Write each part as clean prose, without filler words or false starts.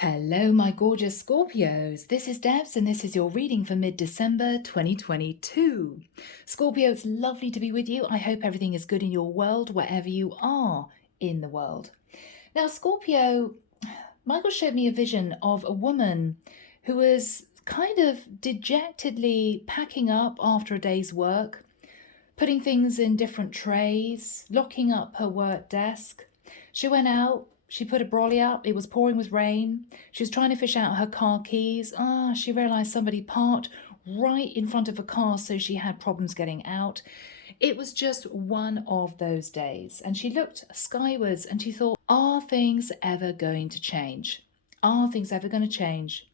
Hello, my gorgeous Scorpios. This is Debs, and this is your reading for mid-December 2022. Scorpio, it's lovely to be with you. I hope everything is good in your world, wherever you are in the world. Now, Scorpio, Michael showed me a vision of a woman who was kind of dejectedly packing up after a day's work, putting things in different trays, locking up her work desk. She went out. She put a brolly up. It was pouring with rain. She was trying to fish out her car keys. She realised somebody parked right in front of her car, so she had problems getting out. It was just one of those days. And she looked skywards and she thought, are things ever going to change? Are things ever going to change?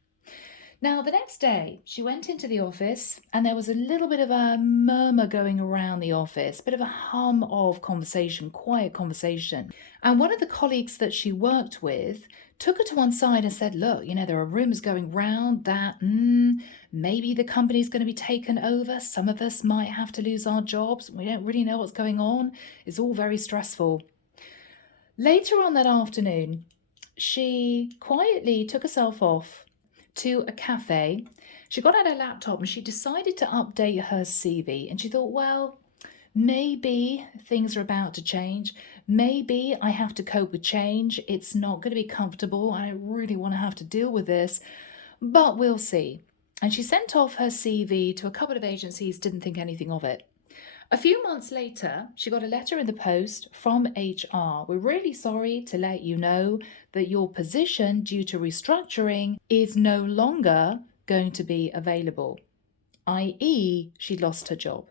Now, the next day, she went into the office and there was a little bit of a murmur going around the office, a bit of a hum of conversation, quiet conversation. And one of the colleagues that she worked with took her to one side and said, look, there are rumors going round that maybe the company's going to be taken over. Some of us might have to lose our jobs. We don't really know what's going on. It's all very stressful. Later on that afternoon, she quietly took herself off to a cafe. She got out her laptop and she decided to update her CV. And she thought, well, maybe things are about to change. Maybe I have to cope with change. It's not going to be comfortable. I don't really want to have to deal with this, but we'll see. And she sent off her CV to a couple of agencies, didn't think anything of it. A few months later, she got a letter in the post from HR. We're really sorry to let you know that your position, due to restructuring, is no longer going to be available, i.e., she lost her job.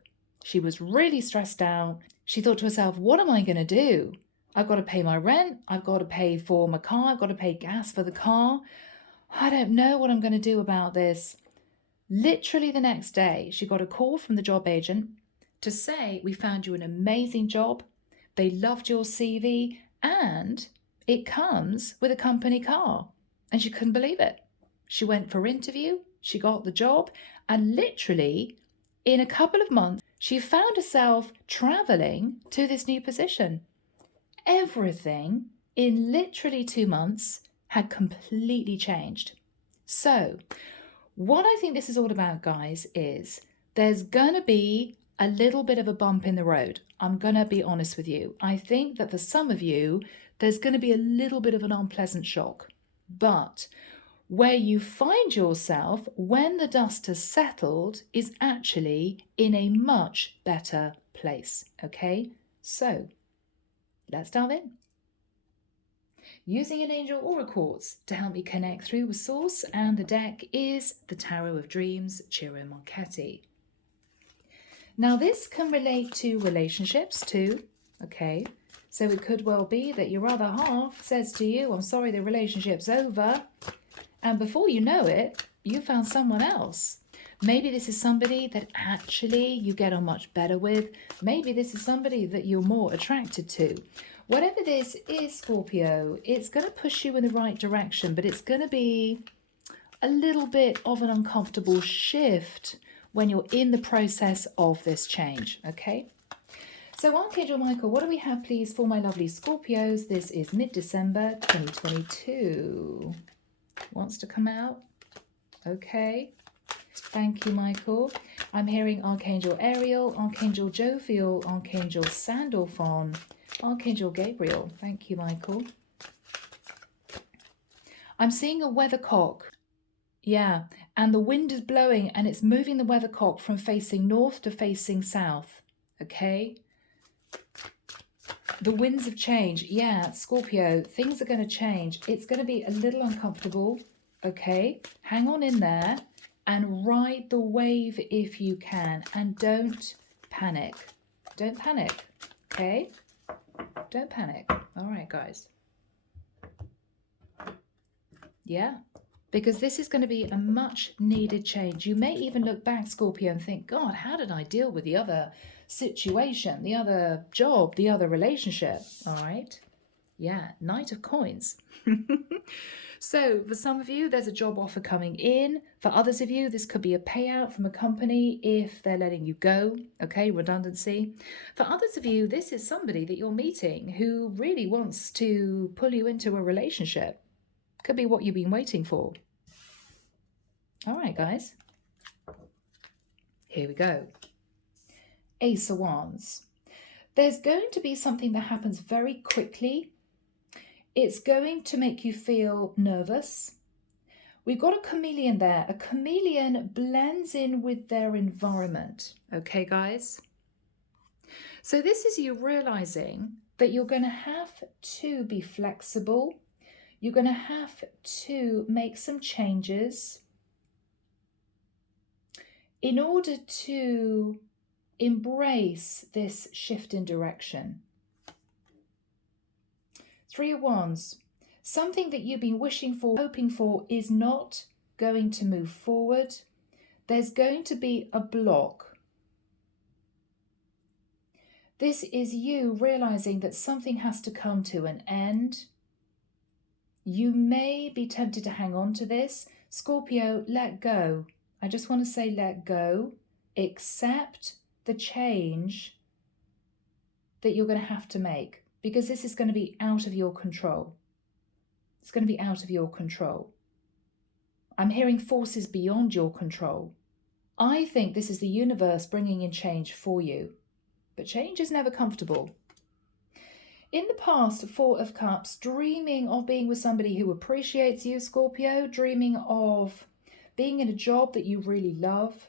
She was really stressed out. She thought to herself, what am I going to do? I've got to pay my rent. I've got to pay for my car. I've got to pay gas for the car. I don't know what I'm going to do about this. Literally the next day, she got a call from the job agent to say, we found you an amazing job. They loved your CV and it comes with a company car. And she couldn't believe it. She went for interview, she got the job, and literally in a couple of months, she found herself traveling to this new position. Everything in literally 2 months had completely changed. So what I think this is all about, guys, is there's going to be a little bit of a bump in the road. I'm going to be honest with you. I think that for some of you, there's going to be a little bit of an unpleasant shock. But where you find yourself when the dust has settled is actually in a much better place. Okay? So let's dive in. Using an angel aura quartz to help me connect through with source, and the deck is the Tarot of Dreams, Ciro Marchetti. Now, this can relate to relationships too, okay? So it could well be that your other half says to you, I'm sorry, the relationship's over. And before you know it, you found someone else. Maybe this is somebody that actually you get on much better with. Maybe this is somebody that you're more attracted to. Whatever this is, Scorpio, it's going to push you in the right direction, but it's going to be a little bit of an uncomfortable shift when you're in the process of this change, okay? So Archangel Michael, what do we have, please, for my lovely Scorpios? This is mid-December 2022. Wants to come out? Okay. Thank you, Michael. I'm hearing Archangel Ariel, Archangel Jophiel, Archangel Sandalphon, Archangel Gabriel. Thank you, Michael. I'm seeing a weathercock. Yeah, and the wind is blowing and it's moving the weathercock from facing north to facing south, okay? The winds have changed. Yeah, Scorpio, things are going to change. It's going to be a little uncomfortable, okay? Hang on in there and ride the wave if you can, and don't panic. Don't panic, okay? Don't panic. All right, guys. Yeah. Because this is going to be a much needed change. You may even look back, Scorpio, and think, God, how did I deal with the other situation, the other job, the other relationship? All right. Yeah, Knight of Coins. So for some of you, there's a job offer coming in. For others of you, this could be a payout from a company if they're letting you go. Okay, redundancy. For others of you, this is somebody that you're meeting who really wants to pull you into a relationship. Could be what you've been waiting for. All right, guys. Here we go. Ace of Wands. There's going to be something that happens very quickly. It's going to make you feel nervous. We've got a chameleon there. A chameleon blends in with their environment. Okay, guys? So this is you realizing that you're going to have to be flexible. You're going to have to make some changes in order to embrace this shift in direction. Three of Wands. Something that you've been wishing for, hoping for, is not going to move forward. There's going to be a block. This is you realizing that something has to come to an end. You may be tempted to hang on to this. Scorpio, let go. I just want to say let go. Accept the change that you're going to have to make, because this is going to be out of your control. It's going to be out of your control. I'm hearing forces beyond your control. I think this is the universe bringing in change for you. But change is never comfortable. In the past, Four of Cups, dreaming of being with somebody who appreciates you, Scorpio, dreaming of being in a job that you really love.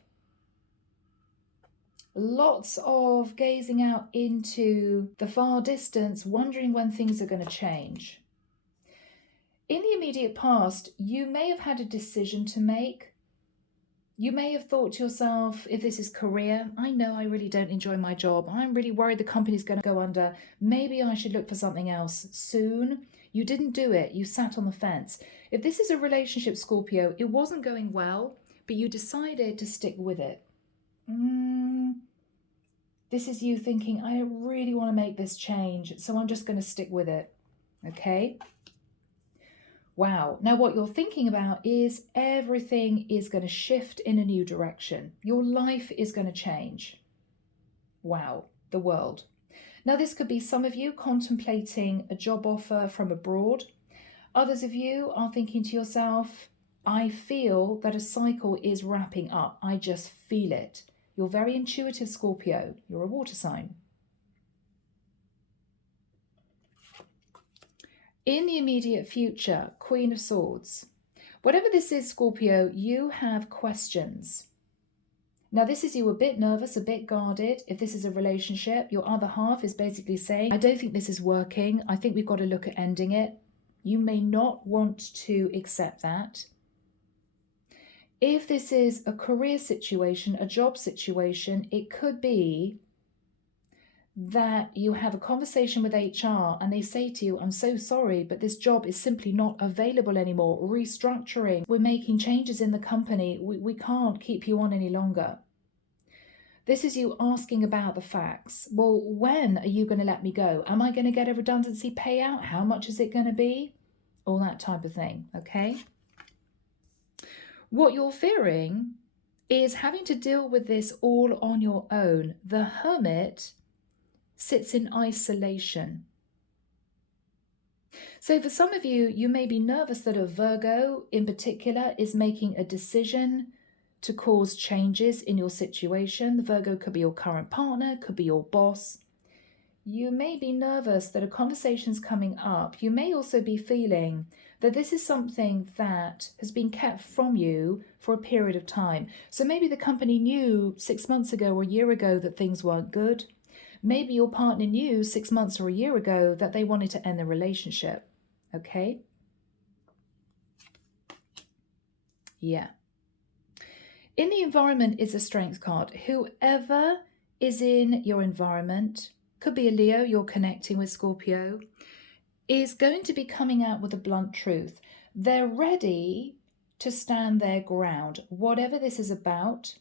Lots of gazing out into the far distance, wondering when things are going to change. In the immediate past, you may have had a decision to make. You may have thought to yourself, if this is career, I know I really don't enjoy my job. I'm really worried the company's going to go under. Maybe I should look for something else soon. You didn't do it. You sat on the fence. If this is a relationship, Scorpio, it wasn't going well, but you decided to stick with it. This is you thinking, I really want to make this change, so I'm just going to stick with it. Okay? Wow. Now what you're thinking about is everything is going to shift in a new direction. Your life is going to change. Wow. The world. Now this could be some of you contemplating a job offer from abroad. Others of you are thinking to yourself, I feel that a cycle is wrapping up. I just feel it. You're very intuitive, Scorpio. You're a water sign. In the immediate future, Queen of Swords. Whatever this is, Scorpio, you have questions. Now, this is you a bit nervous, a bit guarded. If this is a relationship, your other half is basically saying, I don't think this is working. I think we've got to look at ending it. You may not want to accept that. If this is a career situation, a job situation, it could be that you have a conversation with HR and they say to you, I'm so sorry, but this job is simply not available anymore. Restructuring. We're making changes in the company. We can't keep you on any longer. This is you asking about the facts. Well, when are you going to let me go? Am I going to get a redundancy payout? How much is it going to be? All that type of thing, okay? What you're fearing is having to deal with this all on your own. The Hermit sits in isolation. So for some of you, you may be nervous that a Virgo in particular is making a decision to cause changes in your situation. The Virgo could be your current partner, could be your boss. You may be nervous that a conversation's coming up. You may also be feeling that this is something that has been kept from you for a period of time. So maybe the company knew 6 months ago or a year ago that things weren't good. Maybe your partner knew 6 months or a year ago that they wanted to end the relationship. Okay? Yeah. In the environment is a strength card. Whoever is in your environment, could be a Leo you're connecting with, Scorpio, is going to be coming out with a blunt truth. They're ready to stand their ground, whatever this is about.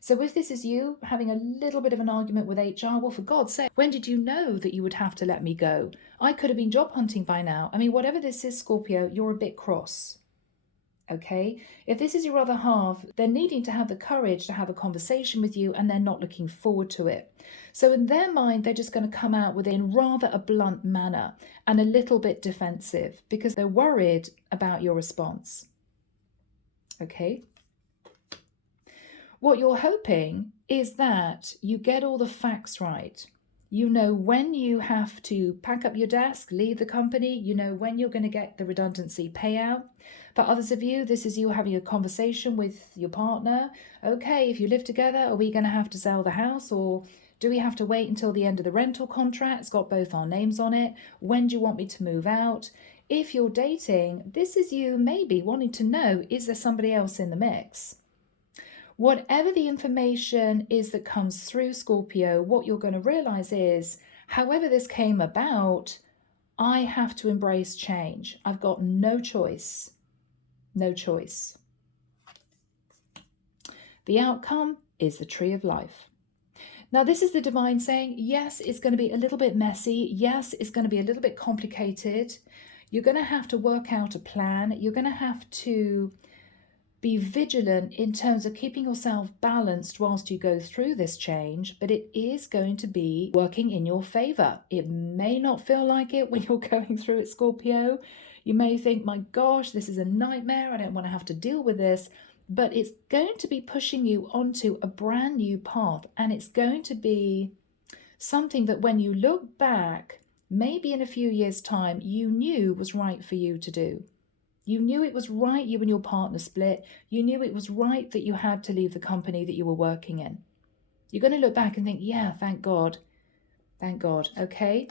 So if this is you having a little bit of an argument with HR, well, for God's sake, when did you know that you would have to let me go? I could have been job hunting by now. I mean, whatever this is, Scorpio, you're a bit cross. Okay, if this is your other half, they're needing to have the courage to have a conversation with you and they're not looking forward to it. So in their mind, they're just going to come out with it in rather a blunt manner and a little bit defensive because they're worried about your response. Okay. What you're hoping is that you get all the facts right. You know when you have to pack up your desk, leave the company. You know when you're going to get the redundancy payout. For others of you, this is you having a conversation with your partner. Okay, if you live together, are we going to have to sell the house, or do we have to wait until the end of the rental contract? It's got both our names on it. When do you want me to move out? If you're dating, this is you maybe wanting to know, is there somebody else in the mix? Whatever the information is that comes through, Scorpio, what you're going to realize is, however this came about, I have to embrace change. I've got no choice. No choice. The outcome is the tree of life. Now, this is the divine saying, yes, it's going to be a little bit messy. Yes, it's going to be a little bit complicated. You're going to have to work out a plan. You're going to have to be vigilant in terms of keeping yourself balanced whilst you go through this change, but it is going to be working in your favor. It may not feel like it when you're going through it, Scorpio. You may think, my gosh, this is a nightmare. I don't want to have to deal with this. But it's going to be pushing you onto a brand new path. And it's going to be something that when you look back, maybe in a few years' time, you knew was right for you to do. You knew it was right you and your partner split. You knew it was right that you had to leave the company that you were working in. You're going to look back and think, yeah, thank God. Thank God. Okay.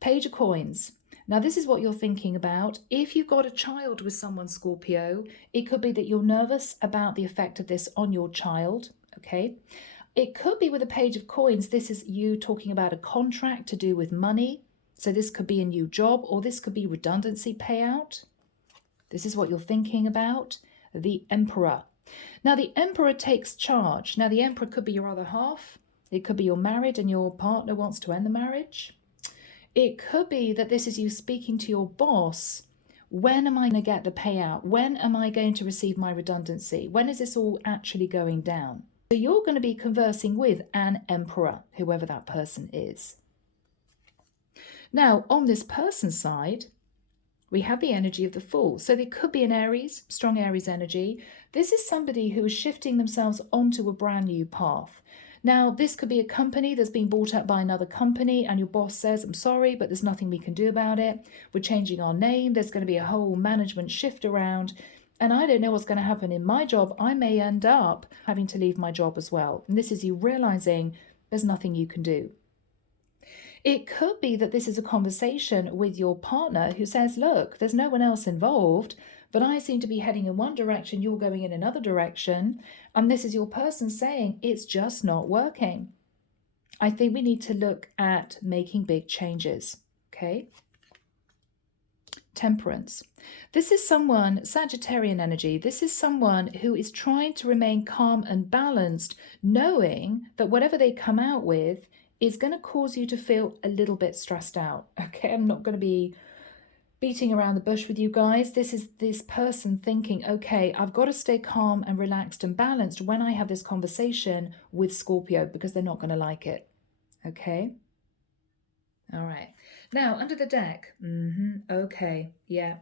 Page of Coins. Now, this is what you're thinking about. If you've got a child with someone, Scorpio, it could be that you're nervous about the effect of this on your child. Okay. It could be with a Page of Coins. This is you talking about a contract to do with money. So this could be a new job, or this could be redundancy payout. This is what you're thinking about. The Emperor. Now, the Emperor takes charge. Now, the Emperor could be your other half. It could be you're married and your partner wants to end the marriage. It could be that this is you speaking to your boss. When am I going to get the payout? When am I going to receive my redundancy? When is this all actually going down? So you're going to be conversing with an Emperor, whoever that person is. Now, on this person's side, we have the energy of the Fool. So there could be an Aries, strong Aries energy. This is somebody who is shifting themselves onto a brand new path. Now, this could be a company that's been bought up by another company and your boss says, I'm sorry, but there's nothing we can do about it. We're changing our name. There's going to be a whole management shift around. And I don't know what's going to happen in my job. I may end up having to leave my job as well. And this is you realizing there's nothing you can do. It could be that this is a conversation with your partner who says, look, there's no one else involved, but I seem to be heading in one direction, you're going in another direction. And this is your person saying, it's just not working. I think we need to look at making big changes. Okay. Temperance. This is someone, Sagittarian energy. This is someone who is trying to remain calm and balanced, knowing that whatever they come out with is going to cause you to feel a little bit stressed out. Okay, I'm not going to be beating around the bush with you guys. This is this person thinking, okay, I've got to stay calm and relaxed and balanced when I have this conversation with Scorpio because they're not going to like it. Okay. All right. Now, under the deck. Okay. Yeah.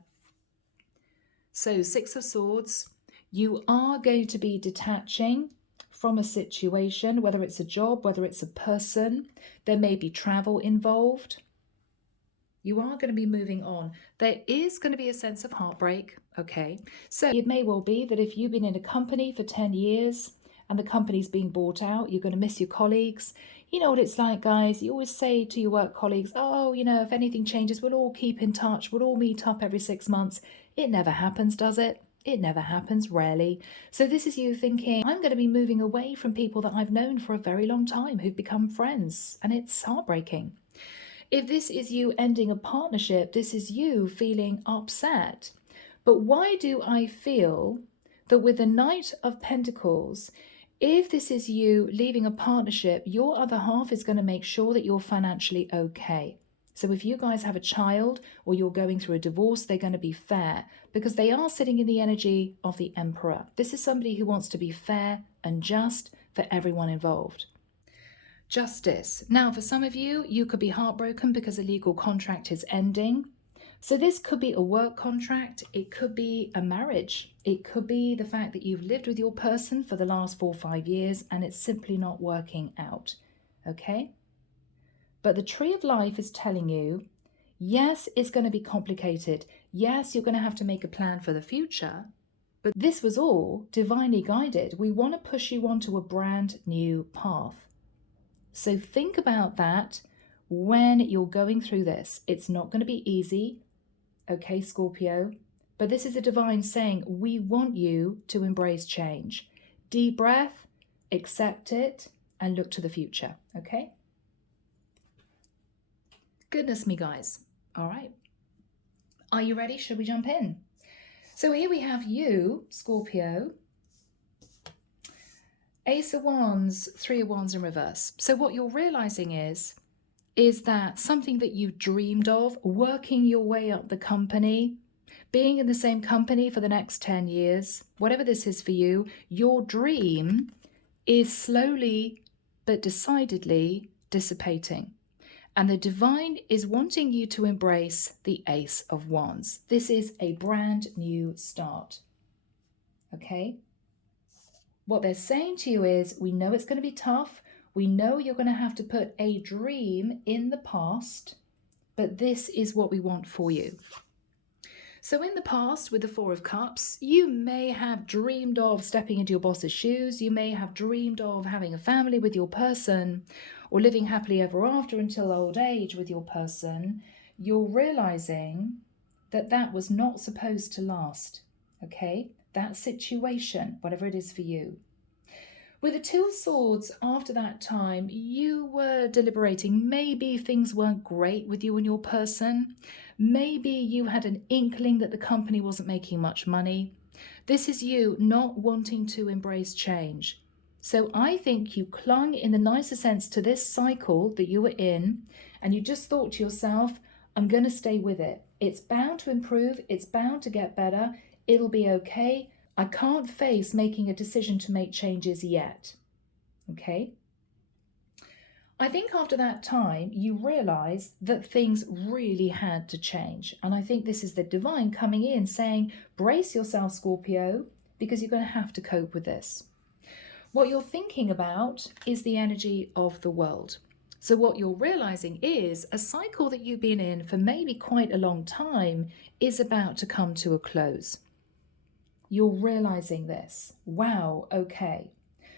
So, Six of Swords. You are going to be detaching from a situation, whether it's a job, whether it's a person. There may be travel involved. You are going to be moving on. There is going to be a sense of heartbreak. Okay. So it may well be that if you've been in a company for 10 years and the company's being bought out, you're going to miss your colleagues. You know what it's like, guys. You always say to your work colleagues, oh, you know, if anything changes, we'll all keep in touch. We'll all meet up every 6 months. It never happens, does it? It never happens, rarely. So this is you thinking, I'm going to be moving away from people that I've known for a very long time who've become friends. And it's heartbreaking. If this is you ending a partnership, this is you feeling upset. But why do I feel that with the Knight of Pentacles, if this is you leaving a partnership, your other half is going to make sure that you're financially okay. So if you guys have a child or you're going through a divorce, they're going to be fair because they are sitting in the energy of the Emperor. This is somebody who wants to be fair and just for everyone involved. Justice. Now, for some of you, you could be heartbroken because a legal contract is ending. So this could be a work contract. It could be a marriage. It could be the fact that you've lived with your person for the last 4 or 5 years and it's simply not working out. Okay? But the Tree of Life is telling you, yes, it's going to be complicated. Yes, you're going to have to make a plan for the future. But this was all divinely guided. We want to push you onto a brand new path. So think about that when you're going through this. It's not going to be easy, okay, Scorpio? But this is a divine saying, we want you to embrace change. Deep breath, accept it, and look to the future, okay? Goodness me, guys. All right. Are you ready? Should we jump in? So here we have you, Scorpio. Ace of Wands, Three of Wands in reverse. So what you're realizing is that something that you dreamed of, working your way up the company, being in the same company for the next 10 years, whatever this is for you, your dream is slowly but decidedly dissipating. And the divine is wanting you to embrace the Ace of Wands. This is a brand new start. Okay? What they're saying to you is, we know it's going to be tough. We know you're going to have to put a dream in the past, but this is what we want for you. So in the past, with the Four of Cups, you may have dreamed of stepping into your boss's shoes. You may have dreamed of having a family with your person or living happily ever after until old age with your person. You're realizing that that was not supposed to last, okay? That situation, whatever it is for you. With the Two of Swords, after that time, you were deliberating. Maybe things weren't great with you and your person. Maybe you had an inkling that the company wasn't making much money. This is you not wanting to embrace change. So I think you clung in the nicer sense to this cycle that you were in, and you just thought to yourself, I'm going to stay with it. It's bound to improve. It's bound to get better. It'll be okay. I can't face making a decision to make changes yet. Okay? I think after that time, you realize that things really had to change. And I think this is the divine coming in saying, brace yourself, Scorpio, because you're going to have to cope with this. What you're thinking about is the energy of the world. So what you're realizing is a cycle that you've been in for maybe quite a long time is about to come to a close. You're realizing this. Wow, okay.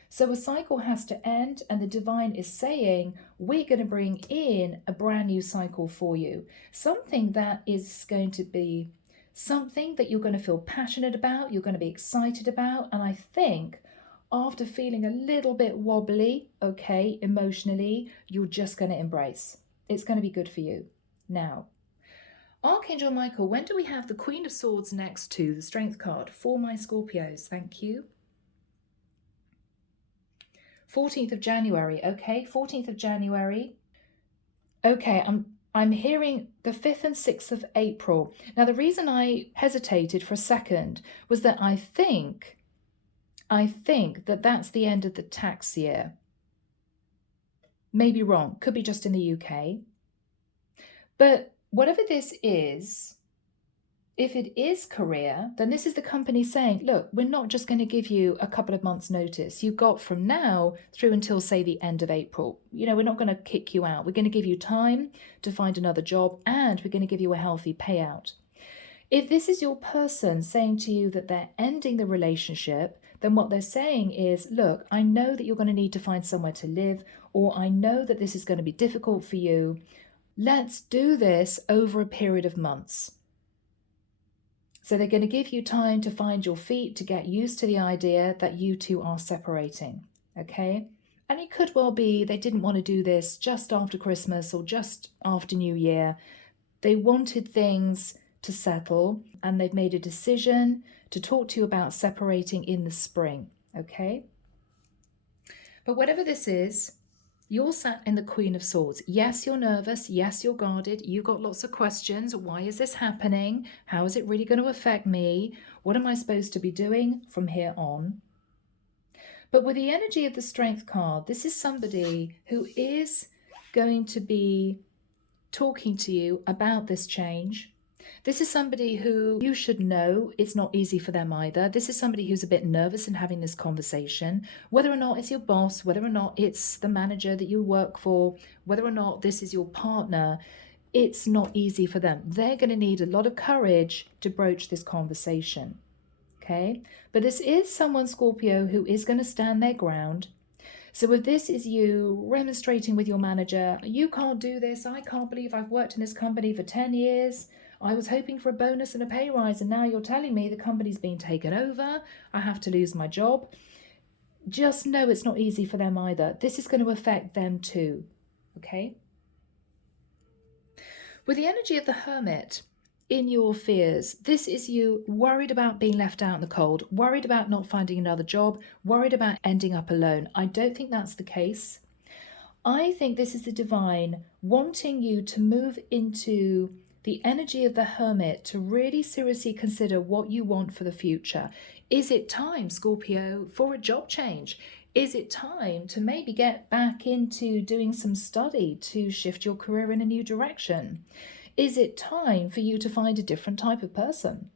So a cycle has to end, and the divine is saying, we're going to bring in a brand new cycle for you. Something that is going to be something that you're going to feel passionate about, you're going to be excited about. And I think after feeling a little bit wobbly, okay, emotionally, you're just going to embrace. It's going to be good for you. Now, Archangel Michael, when do we have the Queen of Swords next to the Strength card for my Scorpios? Thank you. 14th of January. Okay, 14th of January. Okay, I'm hearing the 5th and 6th of April. Now, the reason I hesitated for a second was that I think that that's the end of the tax year. Maybe wrong. Could be just in the UK. But whatever this is, if it is Korea, then this is the company saying, look, we're not just going to give you a couple of months notice. You've got from now through until, say, the end of April. You know, we're not going to kick you out. We're going to give you time to find another job, and we're going to give you a healthy payout. If this is your person saying to you that they're ending the relationship, then what they're saying is, look, I know that you're going to need to find somewhere to live, or I know that this is going to be difficult for you. Let's do this over a period of months. So they're going to give you time to find your feet, to get used to the idea that you two are separating, okay? And it could well be they didn't want to do this just after Christmas or just after New Year. They wanted things to settle, and they've made a decision to talk to you about separating in the spring, okay? But whatever this is, You're sat in the Queen of Swords. Yes, you're nervous. Yes, you're guarded. You've got lots of questions. Why is this happening? How is it really going to affect me? What am I supposed to be doing from here on? But with the energy of the Strength card, this is somebody who is going to be talking to you about this change. This is somebody who you should know it's not easy for them either. This is somebody who's a bit nervous in having this conversation, whether or not it's your boss, whether or not it's the manager that you work for, whether or not this is your partner. It's not easy for them. They're going to need a lot of courage to broach this conversation. Okay, but this is someone, Scorpio, who is going to stand their ground. So if this is you remonstrating with your manager, you can't do this, I can't believe I've worked in this company for 10 years, I was hoping for a bonus and a pay rise, and now you're telling me the company's being taken over, I have to lose my job. Just know it's not easy for them either. This is going to affect them too, okay? With the energy of the Hermit, in your fears, this is you worried about being left out in the cold, worried about not finding another job, worried about ending up alone. I don't think that's the case. I think this is the divine wanting you to move into the energy of the Hermit, to really seriously consider what you want for the future. Is it time, Scorpio, for a job change? Is it time to maybe get back into doing some study to shift your career in a new direction? Is it time for you to find a different type of person?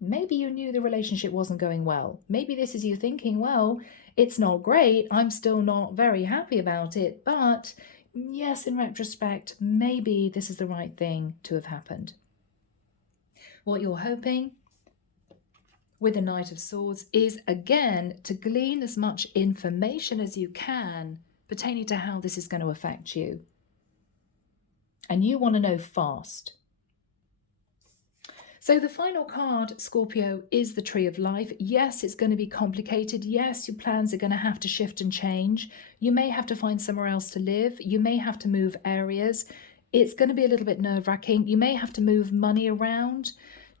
Maybe you knew the relationship wasn't going well. Maybe this is you thinking, well, it's not great. I'm still not very happy about it. But yes, in retrospect, maybe this is the right thing to have happened. What you're hoping with the Knight of Swords is, again, to glean as much information as you can pertaining to how this is going to affect you. And you want to know fast. So the final card, Scorpio, is the Tree of Life. Yes, it's going to be complicated. Yes, your plans are going to have to shift and change. You may have to find somewhere else to live. You may have to move areas. It's going to be a little bit nerve-wracking. You may have to move money around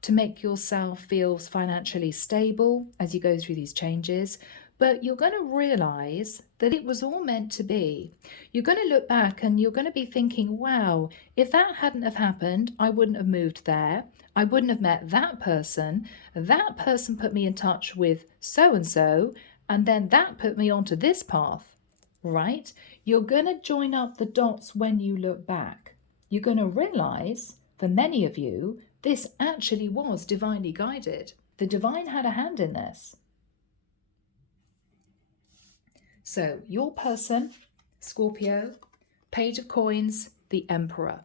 to make yourself feel financially stable as you go through these changes. But you're going to realize that it was all meant to be. You're going to look back and you're going to be thinking, wow, if that hadn't have happened, I wouldn't have moved there. I wouldn't have met that person. That person put me in touch with so-and-so, and then that put me onto this path, right? You're going to join up the dots when you look back. You're going to realize, for many of you, this actually was divinely guided. The divine had a hand in this. So your person, Scorpio, Page of Coins, the Emperor.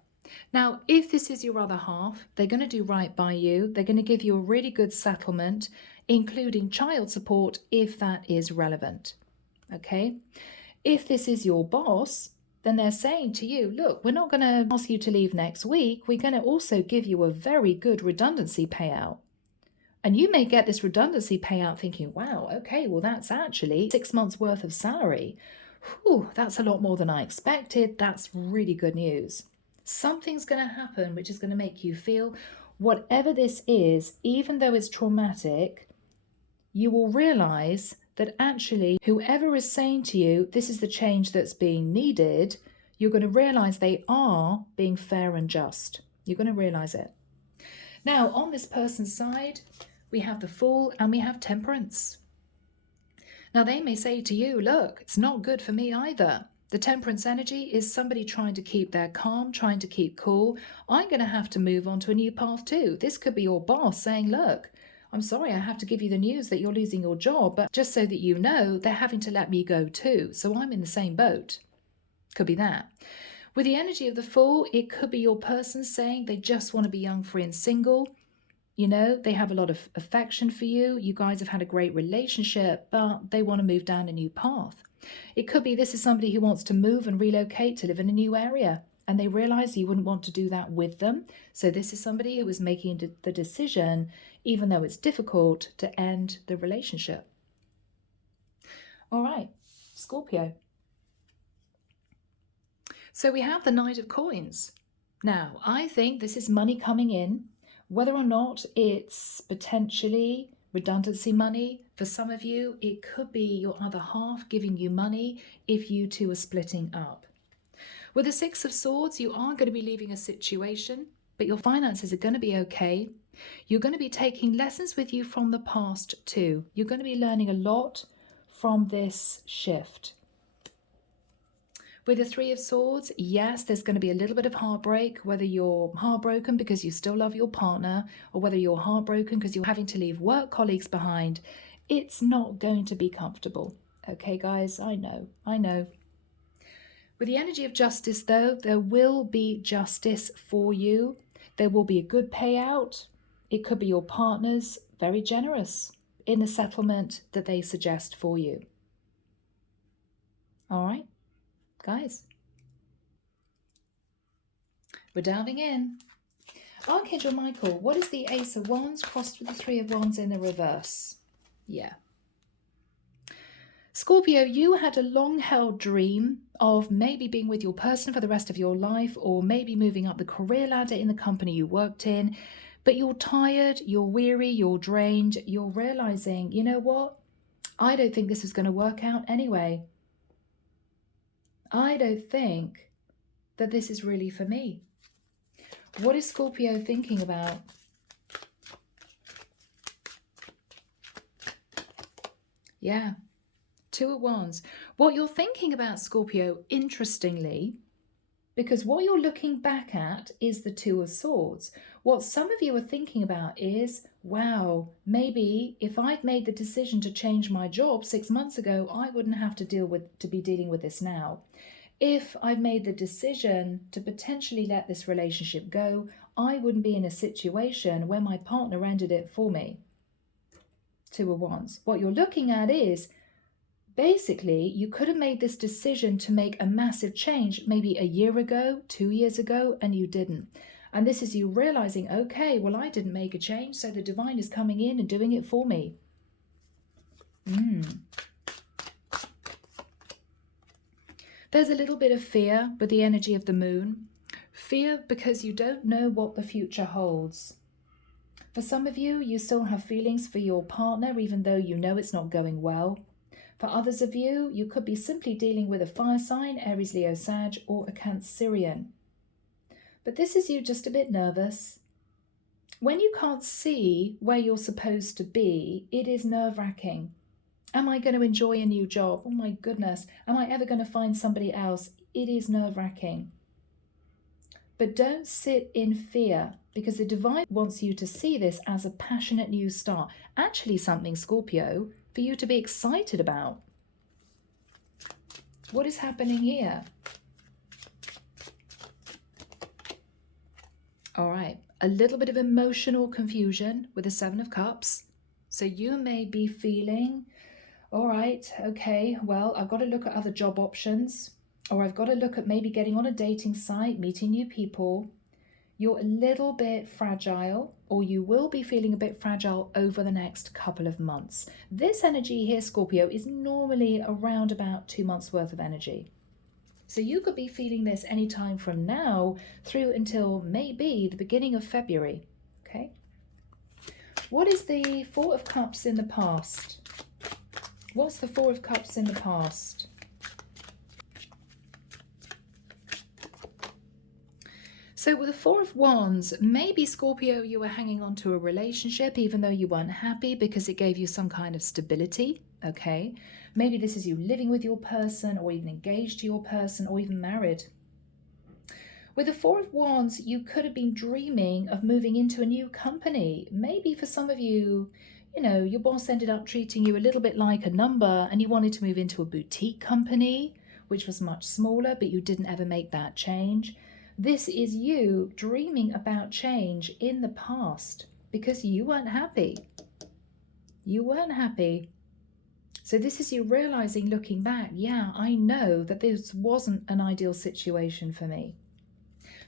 Now, if this is your other half, they're going to do right by you. They're going to give you a really good settlement, including child support if that is relevant. Okay? If this is your boss, then they're saying to you, look, we're not going to ask you to leave next week. We're going to also give you a very good redundancy payout. And you may get this redundancy payout thinking, wow, okay, well, that's actually 6 months worth of salary. Whew, that's a lot more than I expected. That's really good news. Something's going to happen which is going to make you feel, whatever this is, even though it's traumatic, you will realize that actually whoever is saying to you, this is the change that's being needed, you're going to realize they are being fair and just. You're going to realize it. Now, on this person's side, we have the Fool and we have Temperance. Now, they may say to you, look, it's not good for me either. The Temperance energy is somebody trying to keep their calm, trying to keep cool. I'm going to have to move on to a new path too. This could be your boss saying, look, I'm sorry, I have to give you the news that you're losing your job, but just so that you know, they're having to let me go too. So I'm in the same boat. Could be that. With the energy of the Fool, it could be your person saying they just want to be young, free and single. You know, they have a lot of affection for you. You guys have had a great relationship, but they want to move down a new path. It could be this is somebody who wants to move and relocate to live in a new area, and they realize you wouldn't want to do that with them. So this is somebody who is making the decision, even though it's difficult, to end the relationship. All right, Scorpio. So we have the Knight of Coins. Now, I think this is money coming in. Whether or not it's potentially redundancy money, for some of you, it could be your other half giving you money if you two are splitting up. With the Six of Swords, you are going to be leaving a situation, but your finances are going to be okay. You're going to be taking lessons with you from the past too. You're going to be learning a lot from this shift. With the Three of Swords, yes, there's going to be a little bit of heartbreak, whether you're heartbroken because you still love your partner, or whether you're heartbroken because you're having to leave work colleagues behind. It's not going to be comfortable. Okay, guys, I know. With the energy of justice, though, there will be justice for you. There will be a good payout. It could be your partner's very generous in the settlement that they suggest for you. All right, guys. We're diving in. Archangel Michael, what is the Ace of Wands crossed with the Three of Wands in the reverse? Yeah. Scorpio, you had a long-held dream of maybe being with your person for the rest of your life, or maybe moving up the career ladder in the company you worked in, but you're tired, you're weary, you're drained, you're realizing, you know what? I don't think this is going to work out anyway. I don't think that this is really for me. What is Scorpio thinking about? Yeah. Two of Wands. What you're thinking about, Scorpio, interestingly, because what you're looking back at is the Two of Swords. What some of you are thinking about is, wow, maybe if I'd made the decision to change my job 6 months ago, I wouldn't have to be dealing with this now. If I'd made the decision to potentially let this relationship go, I wouldn't be in a situation where my partner ended it for me. Two of Wands. What you're looking at is, basically, you could have made this decision to make a massive change maybe a year ago, 2 years ago, and you didn't. And this is you realizing, okay, well, I didn't make a change, so the divine is coming in and doing it for me. There's a little bit of fear with the energy of the moon. Fear because you don't know what the future holds. For some of you, you still have feelings for your partner, even though you know it's not going well. For others of you, you could be simply dealing with a fire sign, Aries, Leo, Sag, or a Cancerian. But this is you just a bit nervous. When you can't see where you're supposed to be, it is nerve-wracking. Am I going to enjoy a new job? Oh my goodness. Am I ever going to find somebody else? It is nerve-wracking. But don't sit in fear, because the divine wants you to see this as a passionate new start. Actually something, Scorpio, for you to be excited about. What is happening here? All right, a little bit of emotional confusion with the Seven of Cups. So you may be feeling, all right, okay, well, I've got to look at other job options, or I've got to look at maybe getting on a dating site, meeting new people. You're a little bit fragile, or you will be feeling a bit fragile over the next couple of months. This energy here, Scorpio, is normally around about 2 months worth of energy. So you could be feeling this anytime from now through until maybe the beginning of February, okay? What is the Four of Cups in the past? What's the Four of Cups in the past? So with the Four of Wands, maybe Scorpio, you were hanging on to a relationship even though you weren't happy because it gave you some kind of stability, okay? Maybe this is you living with your person, or even engaged to your person, or even married. With the Four of Wands, you could have been dreaming of moving into a new company. Maybe for some of you, you know, your boss ended up treating you a little bit like a number and you wanted to move into a boutique company, which was much smaller, but you didn't ever make that change. This is you dreaming about change in the past because you weren't happy. You weren't happy. So this is you realizing, looking back, yeah, I know that this wasn't an ideal situation for me.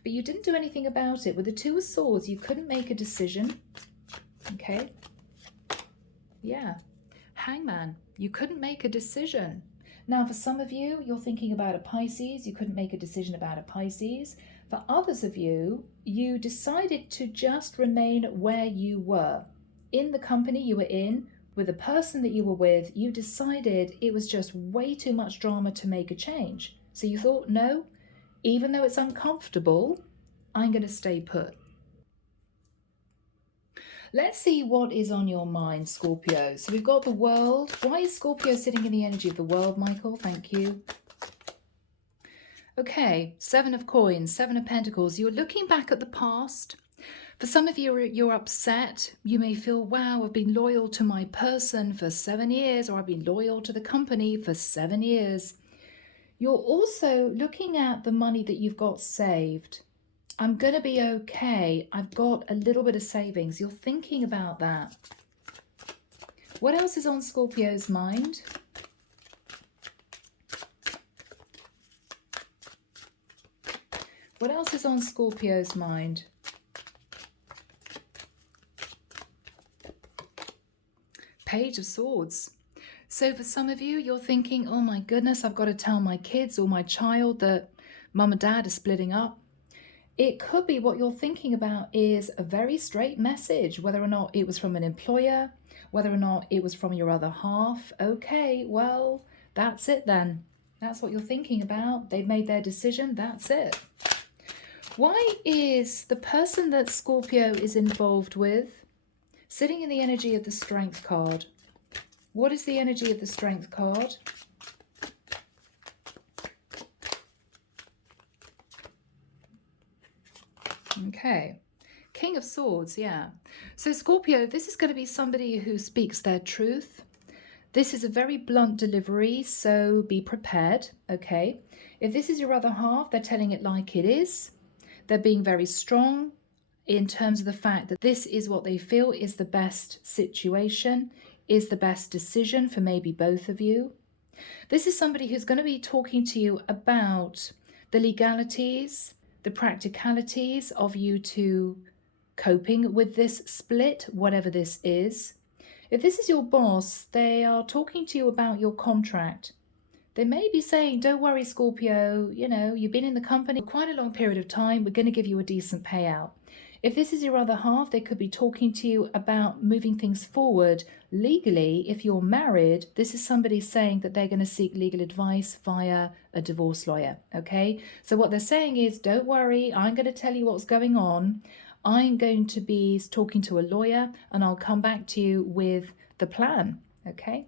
But you didn't do anything about it. With the Two of Swords, you couldn't make a decision. Okay. Yeah. Hangman, you couldn't make a decision. Now, for some of you, you're thinking about a Pisces. You couldn't make a decision about a Pisces. For others of you, you decided to just remain where you were. In the company you were in, with the person that you were with, you decided it was just way too much drama to make a change. So you thought, no, Even though it's uncomfortable, I'm going to stay put. Let's see what is on your mind, Scorpio. So we've got the world. Why is Scorpio sitting in the energy of the world, Michael? Thank you. Okay, 7 of coins, 7 of pentacles. You're looking back at the past. For some of you, you're upset. You may feel, wow, I've been loyal to my person for 7 years, or I've been loyal to the company for 7 years. You're also looking at the money that you've got saved. I'm going to be okay. I've got a little bit of savings. You're thinking about that. What else is on Scorpio's mind? What else is on Scorpio's mind? Page of Swords. So for some of you, you're thinking, oh my goodness, I've got to tell my kids or my child that mum and dad are splitting up. It could be what you're thinking about is a very straight message, whether or not it was from an employer, whether or not it was from your other half. Okay, well, that's it then. That's what you're thinking about. They've made their decision. That's it. Why is the person that Scorpio is involved with sitting in the energy of the Strength card? What is the energy of the Strength card? Okay. King of Swords, yeah. So Scorpio, this is going to be somebody who speaks their truth. This is a very blunt delivery, so be prepared, okay? If this is your other half, they're telling it like it is. They're being very strong in terms of the fact that this is what they feel is the best situation, is the best decision for maybe both of you. This is somebody who's going to be talking to you about the legalities, the practicalities of you two coping with this split, whatever this is. If this is your boss, they are talking to you about your contract. They may be saying, don't worry, Scorpio, you know, you've been in the company for quite a long period of time. We're going to give you a decent payout. If this is your other half, they could be talking to you about moving things forward legally. If you're married, this is somebody saying that they're going to seek legal advice via a divorce lawyer, okay? So what they're saying is, don't worry, I'm going to tell you what's going on. I'm going to be talking to a lawyer and I'll come back to you with the plan, okay?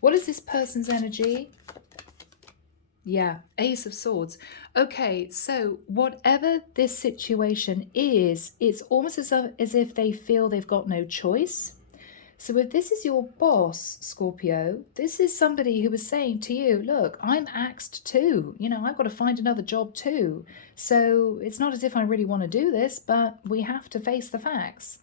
What is this person's energy? Yeah, Ace of Swords. Okay, so whatever this situation is, it's almost as if they feel they've got no choice. So if this is your boss, Scorpio, this is somebody who is saying to you, look, I'm axed too. You know, I've got to find another job too. So it's not as if I really want to do this, but we have to face the facts.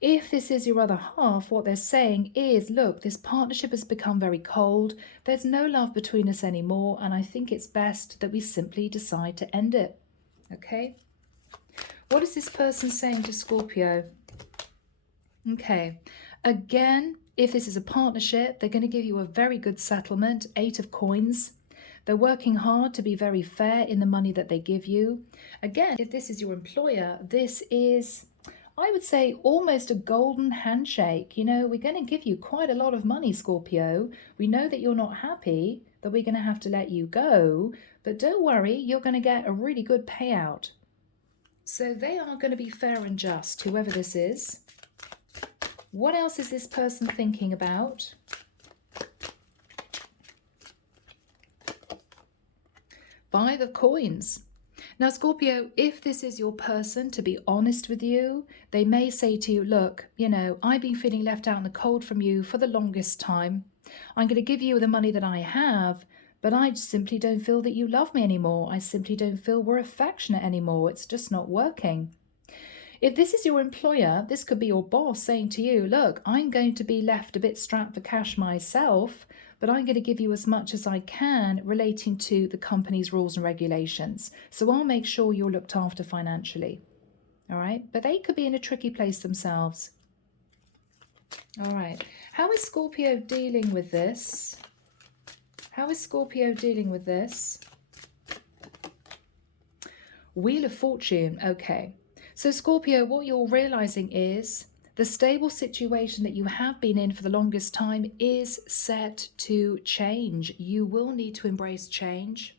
If this is your other half, what they're saying is, look, this partnership has become very cold. There's no love between us anymore, and I think it's best that we simply decide to end it. Okay? What is this person saying to Scorpio? Okay. Again, if this is a partnership, they're going to give you a very good settlement, 8 of coins. They're working hard to be very fair in the money that they give you. Again, if this is your employer, this is, I would say, almost a golden handshake. You know, we're going to give you quite a lot of money, Scorpio. We know that you're not happy, that we're going to have to let you go, but don't worry, you're going to get a really good payout. So they are going to be fair and just, whoever this is. What else is this person thinking about? Five of coins. Now, Scorpio, if this is your person, to be honest with you, they may say to you, look, you know, I've been feeling left out in the cold from you for the longest time. I'm going to give you the money that I have, but I simply don't feel that you love me anymore. I simply don't feel we're affectionate anymore. It's just not working. If this is your employer, this could be your boss saying to you, look, I'm going to be left a bit strapped for cash myself, but I'm going to give you as much as I can relating to the company's rules and regulations. So I'll make sure you're looked after financially. All right. But they could be in a tricky place themselves. All right. How is Scorpio dealing with this? How is Scorpio dealing with this? Wheel of Fortune. Okay. So Scorpio, what you're realizing is the stable situation that you have been in for the longest time is set to change. You will need to embrace change.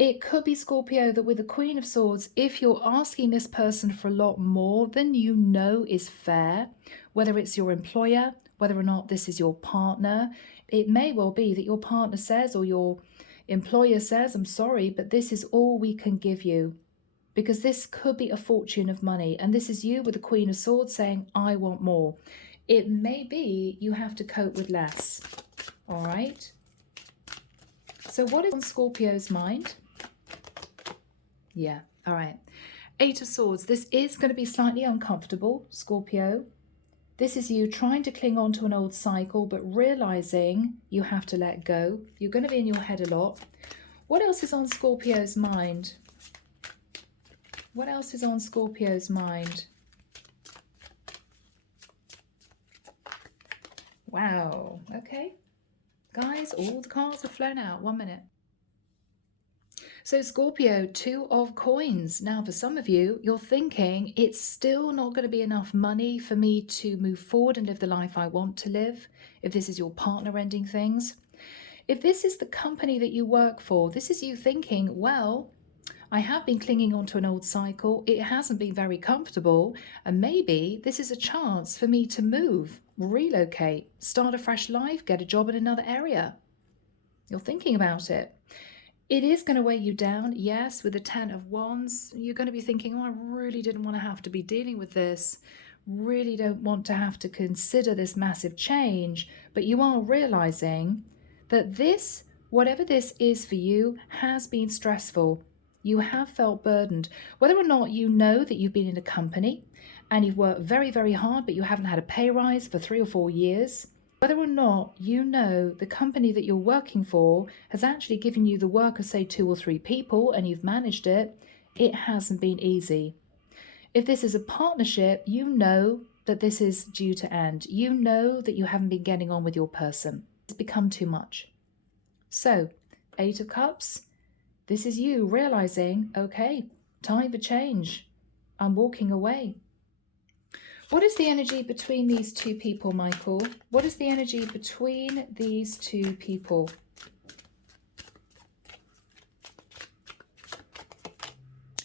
It could be, Scorpio, that with the Queen of Swords, if you're asking this person for a lot more than you know is fair, whether it's your employer, whether or not this is your partner, it may well be that your partner says or your employer says, I'm sorry, but this is all we can give you. Because this could be a fortune of money. And this is you with the Queen of Swords saying, I want more. It may be you have to cope with less. All right. So what is on Scorpio's mind? Yeah. All right. 8 of Swords. This is going to be slightly uncomfortable, Scorpio. This is you trying to cling on to an old cycle, but realizing you have to let go. You're going to be in your head a lot. What else is on Scorpio's mind? What else is on Scorpio's mind? Wow. Okay. Guys, all the cards have flown out. 1 minute. So Scorpio, 2 of coins. Now, for some of you, you're thinking it's still not going to be enough money for me to move forward and live the life I want to live. If this is your partner ending things. If this is the company that you work for, this is you thinking, well, I have been clinging on to an old cycle. It hasn't been very comfortable. And maybe this is a chance for me to move, relocate, start a fresh life, get a job in another area. You're thinking about it. It is going to weigh you down. Yes, with the 10 of Wands, you're going to be thinking, oh, I really didn't want to have to be dealing with this. Really don't want to have to consider this massive change. But you are realizing that this, whatever this is for you, has been stressful. You have felt burdened. Whether or not you know that you've been in a company and you've worked very, very hard, but you haven't had a pay rise for 3 or 4 years, whether or not you know the company that you're working for has actually given you the work of, say, 2 or 3 people and you've managed it, it hasn't been easy. If this is a partnership, you know that this is due to end. You know that you haven't been getting on with your person. It's become too much. So, 8 of Cups. This is you realizing, okay, time for change. I'm walking away. What is the energy between these 2 people, Michael? What is the energy between these 2 people?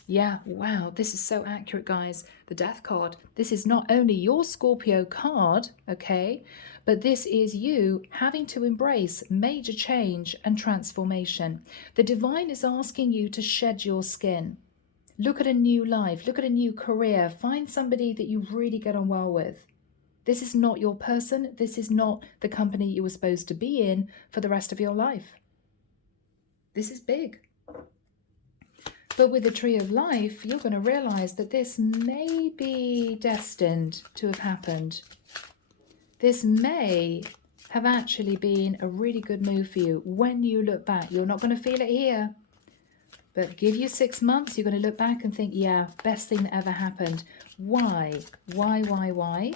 Yeah, wow, this is so accurate, guys. The Death card. This is not only your Scorpio card, okay, but this is you having to embrace major change and transformation. The divine is asking you to shed your skin. Look at a new life. Look at a new career. Find somebody that you really get on well with. This is not your person. This is not the company you were supposed to be in for the rest of your life. This is big. But with the Tree of Life, you're going to realize that this may be destined to have happened. This may have actually been a really good move for you when you look back. You're not going to feel it here. But give you 6 months, you're going to look back and think, yeah, best thing that ever happened. Why? Why?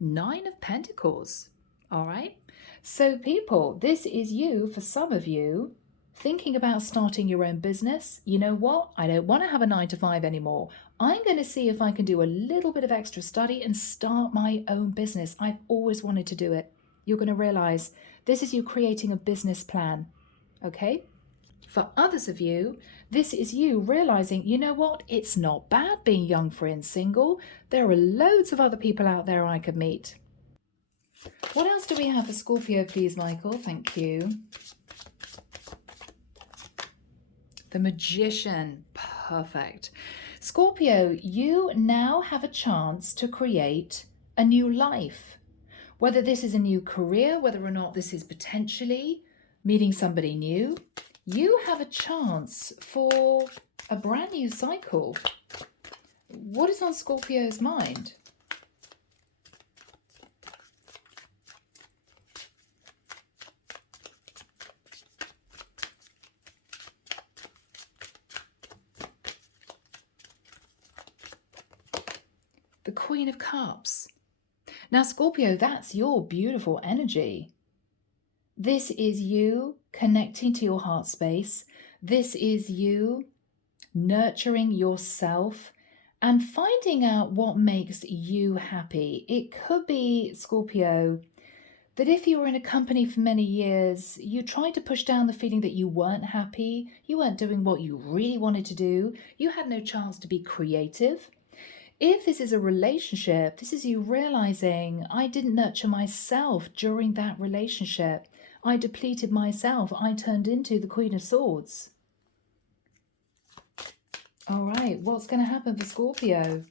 9 of Pentacles. All right. So people, this is you, for some of you, thinking about starting your own business. You know what? I don't want to have a 9 to 5 anymore. I'm going to see if I can do a little bit of extra study and start my own business. I've always wanted to do it. You're going to realize this is you creating a business plan. Okay? For others of you, this is you realizing, you know what? It's not bad being young, free and single. There are loads of other people out there I could meet. What else do we have for Scorpio, please, Michael? Thank you. The Magician. Perfect. Scorpio, you now have a chance to create a new life. Whether this is a new career, whether or not this is potentially meeting somebody new, you have a chance for a brand new cycle. What is on Scorpio's mind? The Queen of Cups. Now, Scorpio, that's your beautiful energy. This is you connecting to your heart space. This is you nurturing yourself and finding out what makes you happy. It could be, Scorpio, that if you were in a company for many years, you tried to push down the feeling that you weren't happy, you weren't doing what you really wanted to do, you had no chance to be creative. If this is a relationship, this is you realizing, I didn't nurture myself during that relationship. I depleted myself. I turned into the Queen of Swords. All right, what's going to happen for Scorpio?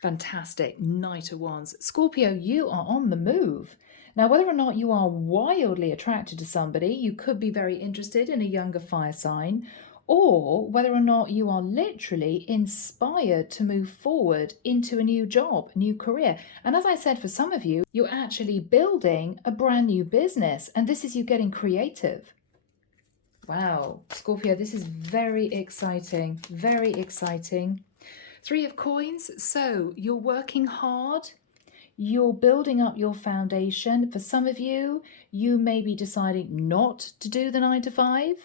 Fantastic. Knight of Wands. Scorpio, you are on the move. Now, whether or not you are wildly attracted to somebody, you could be very interested in a younger fire sign, or whether or not you are literally inspired to move forward into a new job, a new career. And as I said, for some of you, you're actually building a brand new business, and this is you getting creative. Wow, Scorpio, this is very exciting, very exciting. Three of Coins. So you're working hard. You're building up your foundation. For some of you, you may be deciding not to do the 9 to 5.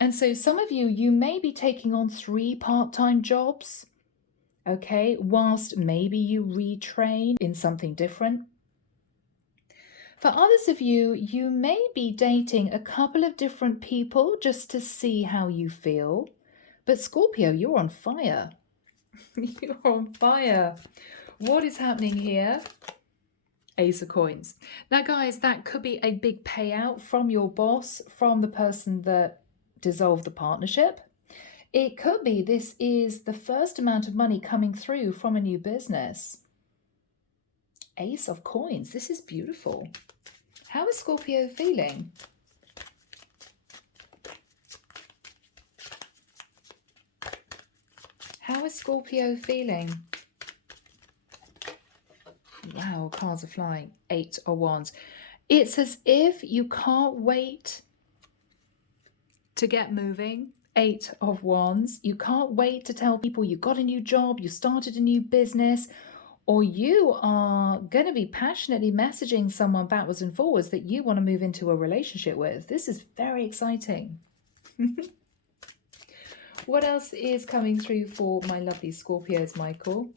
And so some of you, you may be taking on 3 part-time jobs, okay, whilst maybe you retrain in something different. For others of you, you may be dating a couple of different people just to see how you feel. But Scorpio, you're on fire. You're on fire. What is happening here? Ace of Coins. Now, guys, that could be a big payout from your boss, from the person that dissolved the partnership. It could be this is the first amount of money coming through from a new business. Ace of Coins. This is beautiful. How is Scorpio feeling? How is Scorpio feeling? Wow, cards are flying. 8 of Wands. It's as if you can't wait to get moving. 8 of Wands. You can't wait to tell people you got a new job, you started a new business, or you are going to be passionately messaging someone backwards and forwards that you want to move into a relationship with. This is very exciting. What else is coming through for my lovely Scorpios, Michael?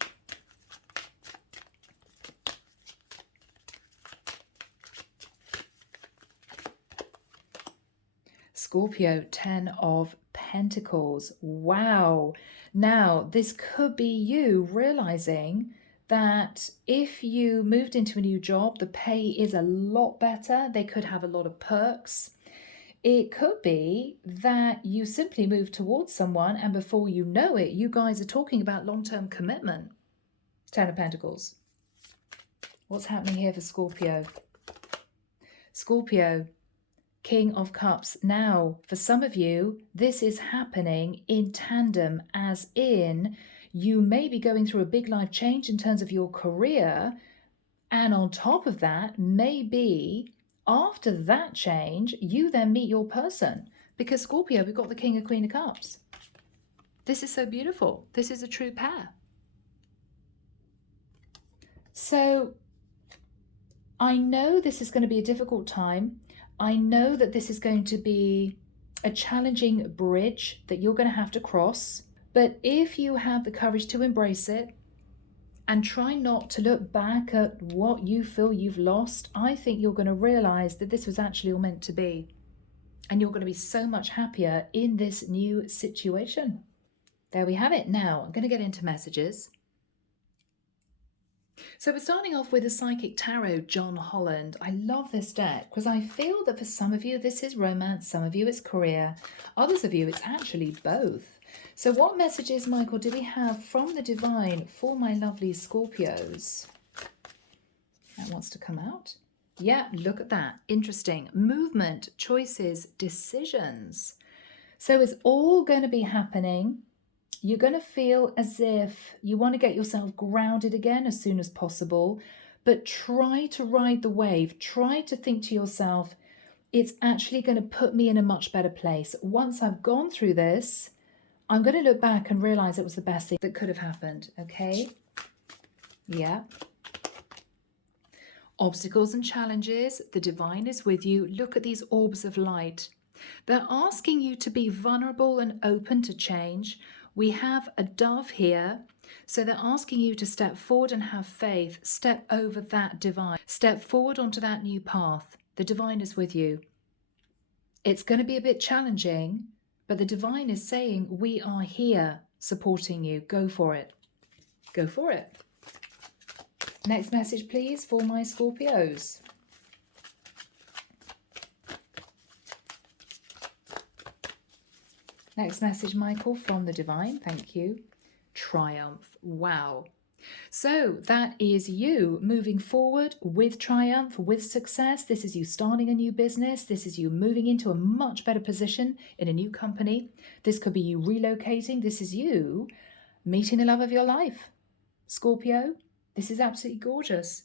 Scorpio, 10 of Pentacles. Wow. Now, this could be you realizing that if you moved into a new job, the pay is a lot better. They could have a lot of perks. It could be that you simply move towards someone and before you know it, you guys are talking about long-term commitment. 10 of Pentacles. What's happening here for Scorpio? Scorpio, King of Cups. Now, for some of you, this is happening in tandem, as in you may be going through a big life change in terms of your career. And on top of that, maybe after that change, you then meet your person. Because Scorpio, we've got the King and Queen of Cups. This is so beautiful. This is a true pair. So I know this is going to be a difficult time. I know that this is going to be a challenging bridge that you're going to have to cross. But if you have the courage to embrace it and try not to look back at what you feel you've lost, I think you're going to realize that this was actually all meant to be. And you're going to be so much happier in this new situation. There we have it. Now, I'm going to get into messages. So we're starting off with the Psychic Tarot, John Holland. I love this deck because I feel that for some of you, this is romance. Some of you, it's career. Others of you, it's actually both. So what messages, Michael, do we have from the divine for my lovely Scorpios? That wants to come out. Yeah, look at that. Interesting. Movement, choices, decisions. So it's all going to be happening. You're going to feel as if you want to get yourself grounded again as soon as possible, but try to ride the wave. Try to think to yourself, it's actually going to put me in a much better place. Once I've gone through this, I'm going to look back and realize it was the best thing that could have happened. Okay? Yeah. Obstacles and challenges, the divine is with you. Look at these orbs of light. They're asking you to be vulnerable and open to change. We have a dove here. So they're asking you to step forward and have faith. Step over that divine. Step forward onto that new path. The divine is with you. It's going to be a bit challenging, but the divine is saying, we are here supporting you. Go for it. Go for it. Next message, please, for my Scorpios. Next message, Michael, from the divine. Thank you. Triumph. Wow. So that is you moving forward with triumph, with success. This is you starting a new business. This is you moving into a much better position in a new company. This could be you relocating. This is you meeting the love of your life. Scorpio, this is absolutely gorgeous.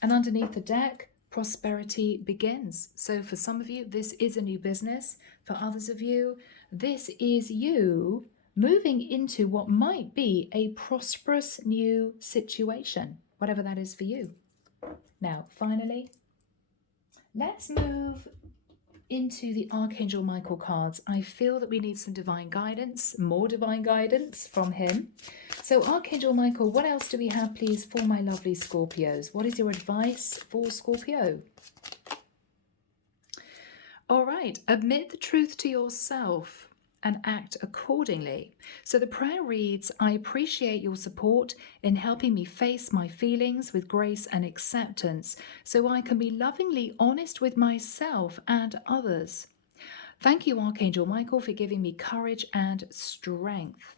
And underneath the deck, prosperity begins. So for some of you, this is a new business. For others of you, this is you moving into what might be a prosperous new situation, whatever that is for you. Now, finally, let's move into the Archangel Michael cards. I feel that we need some divine guidance, more divine guidance from him. So Archangel Michael, what else do we have, please, for my lovely Scorpios? What is your advice for Scorpio? All right, admit the truth to yourself and act accordingly. So the prayer reads, I appreciate your support in helping me face my feelings with grace and acceptance so I can be lovingly honest with myself and others. Thank you, Archangel Michael, for giving me courage and strength.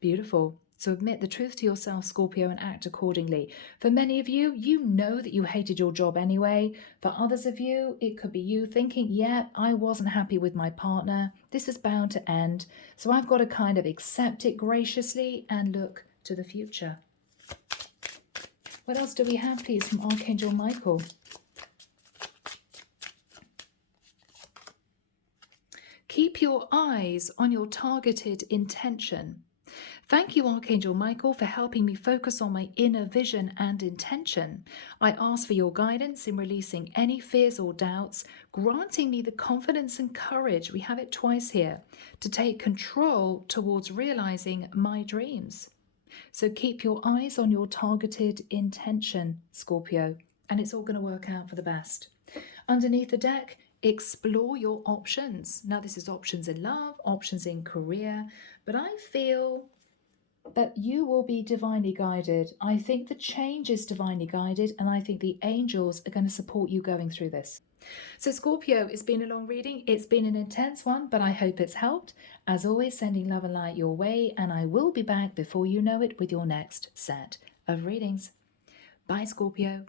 Beautiful. So admit the truth to yourself, Scorpio, and act accordingly. For many of you, you know that you hated your job anyway. For others of you, it could be you thinking, yeah, I wasn't happy with my partner. This is bound to end. So I've got to kind of accept it graciously and look to the future. What else do we have, please, from Archangel Michael? Keep your eyes on your targeted intention. Thank you, Archangel Michael, for helping me focus on my inner vision and intention. I ask for your guidance in releasing any fears or doubts, granting me the confidence and courage, we have it twice here, to take control towards realizing my dreams. So keep your eyes on your targeted intention, Scorpio, and it's all going to work out for the best. Underneath the deck, explore your options. Now, this is options in love, options in career, but I feel that you will be divinely guided. I think the change is divinely guided, and I think the angels are going to support you going through this. So Scorpio, it's been a long reading. It's been an intense one, but I hope it's helped. As always, sending love and light your way, and I will be back before you know it with your next set of readings. Bye, Scorpio.